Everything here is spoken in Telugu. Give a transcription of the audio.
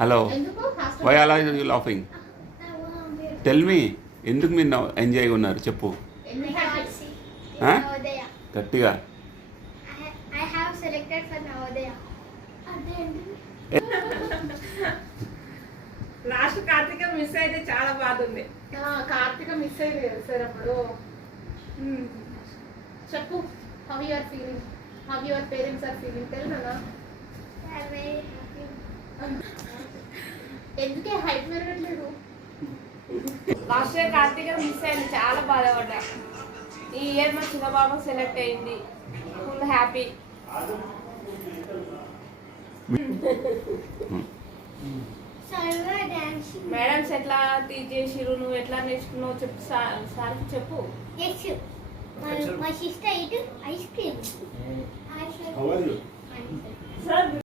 హలో, వై అలా యూ లాఫింగ్? టెల్ మీ, ఎందుకు మీరు ఎంజాయ్గా ఉన్నారు చెప్పు గట్టిగా. లాస్ట్ కార్తీక మిస్ అయితే చాలా బాధ ఉంది. కార్తీక మిస్ అయింది కదా సార్ అప్పుడు. చెప్పు, how you are feeling, how your parents are feeling, తెలుసా? ఎందుకే హైట్ పెరగట్లేదు? లాస్ట్ ఇయర్ కార్తీక మిస్ అయింది, చాలా బాధపడ్డా. ఈ ఇయర్ మా చిన్న బాబు సెలెక్ట్ అయింది, ఫుల్ హ్యాపీ. మేడమ్స్ ఎట్లా టీచ్ చేసిరు, నువ్వు ఎట్లా నేర్చుకున్నావు చెప్పు, సార్కి చెప్పు. My sister ate ice cream. How are you? Sir